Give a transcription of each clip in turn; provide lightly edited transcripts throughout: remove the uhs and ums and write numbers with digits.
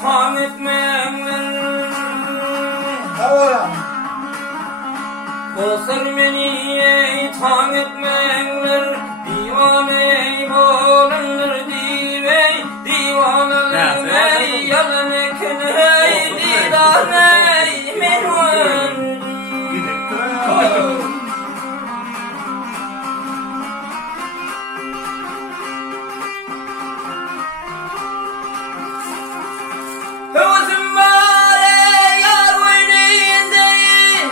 itham etmeler. Dostlar beni itham etmeler. Divane bolanlar divey, divaneler ey yalan ekney, didaney menvan. Hızım var ey yar oynayındeyi,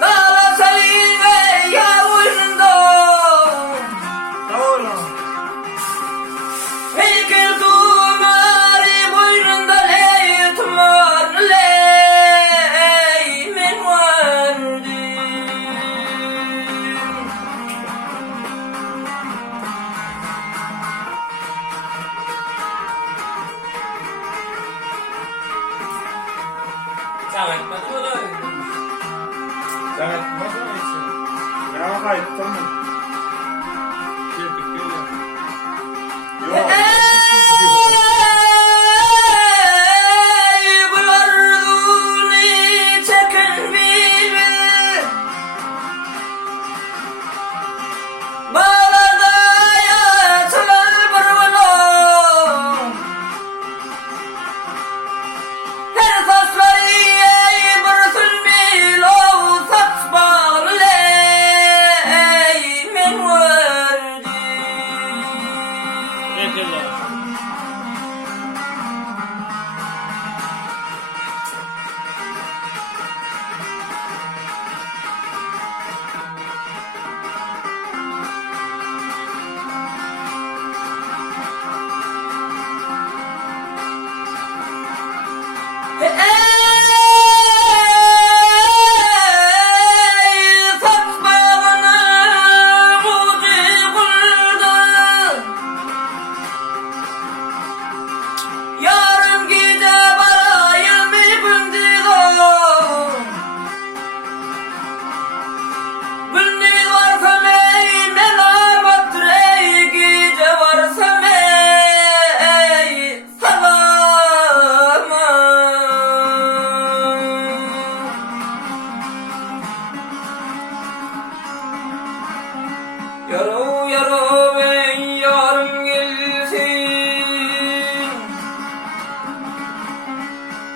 dağla salim ey yar oyununda. Heykel tumari boynunda ley tumar ley men vardım. Sangat betul. Sangat betul itu. Ya baik teman. Ey bularduni çeken biri, bağlarda yatılar bir balon. Her saçları ey bir sülmil o saç bağlı ey men vardı. Ey saç bağını muci kıldı, yarım gide bara yılmi bündido. Bündi varsam ey neler battır ey gece varsam ey salama. Yaro yaro ey yarım gelsin,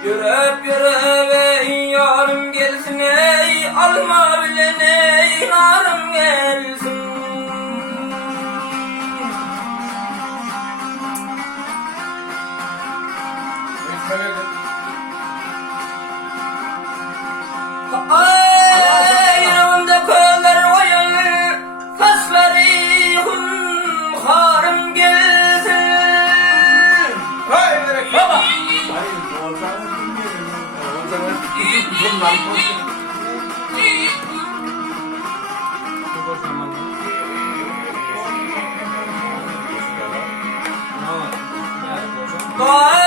yürep yürep ey yarım gelsin ey alma bilen ey narım gelsin. Ay yanımda köyler oyun, saçları hun harım gelsin. Baba. Doğa